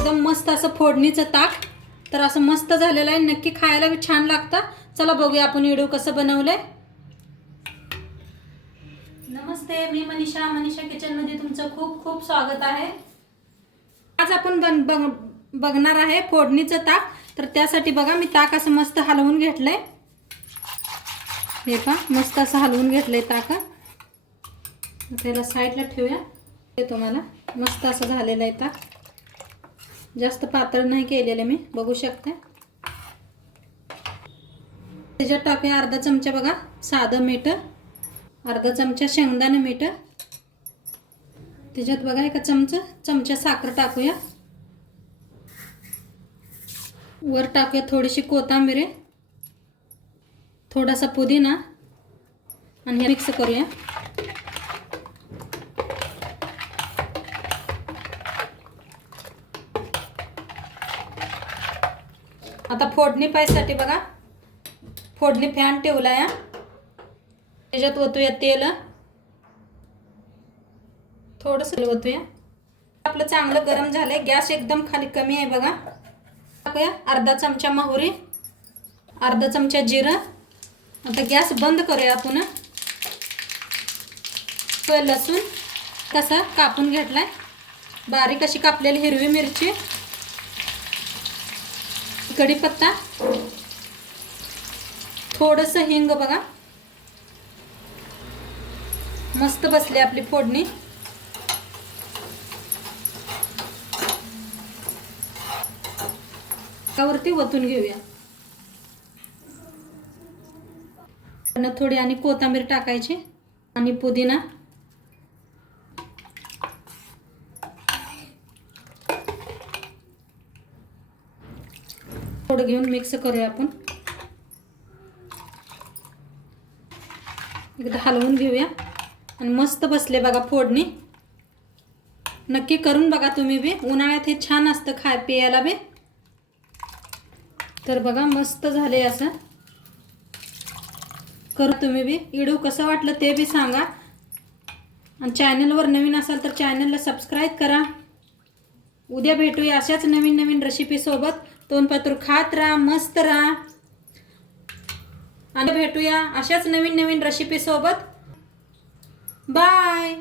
एकदम मस्त असं फोडणीचं ताक. तर असं मस्त झालेलं आहे. नक्की खायला बी छान लागतं. चला बघूया आपण व्हिडिओ कसं बनवलंय. नमस्ते मी मनीषा. मनीषा किचनमध्ये तुमचं खूप खूप स्वागत आहे. आज आपण बन बघ बघणार आहे फोडणीचं ताक. तर त्यासाठी बघा मी ताक असं मस्त हलवून घेतलंय. हे पहा मस्त असं हलवून घेतलंय ताक. त्याला साईडला ठेवूया. ते तुम्हाला मस्त असं झालेलं आहे ताक. जास्त पातळ नाही केलेले मी बघू शकते. त्याच्यात टाकूया अर्धा चमचा बघा साधं मीठ अर्धा चमचा शेंगदाणे मीठ. त्याच्यात बघा एका चमचा चमचा साखर टाकूया. वर टाकूया थोडीशी कोथांबिरे. थोडासा पुदिना. आणि हे मिक्स करूया. आता फोडणी पायसाठी बघा. फोडणी फॅन ठेवला या त्याच्यात ओतूया तेल. थोडंसं ओतूया. आपलं चांगलं गरम झालंय. गॅस एकदम खाली कमी आहे बघा. टाकूया. अर्धा चमचा मोहरी अर्धा चमचा जिरं. आता गॅस बंद करूया आपण. लसूण कसा कापून घेतलाय. बारीक अशी कापलेली हिरवी मिरची. कढीपत्ता. थोडस हिंग बघा. मस्त बसली आपली फोडणी. त्यावरती वतून घेऊया. थोडी आणि कोथिंबीर टाकायची आणि पुदिना. थोडं घेऊन मिक्स करूया आपण. एकदा हलवून घेऊया. आणि मस्त बसले बघा फोडणी. नक्की करून बघा तुम्ही बी. उन्हाळ्यात हे छान असतं खाय पियाला बी. तर बघा मस्त झाले असं. करू तुम्ही बी. इडू कसं वाटलं ते बी सांगा. आणि चॅनलवर नवीन असाल तर चॅनलला सबस्क्राईब करा. उद्या भेटूया अशाच नवीन नवीन रेसिपीसोबत तोंडपातूर खात राहा मस्त राहा. आणि भेटूया अशाच नवीन नवीन रेसिपीसोबत बाय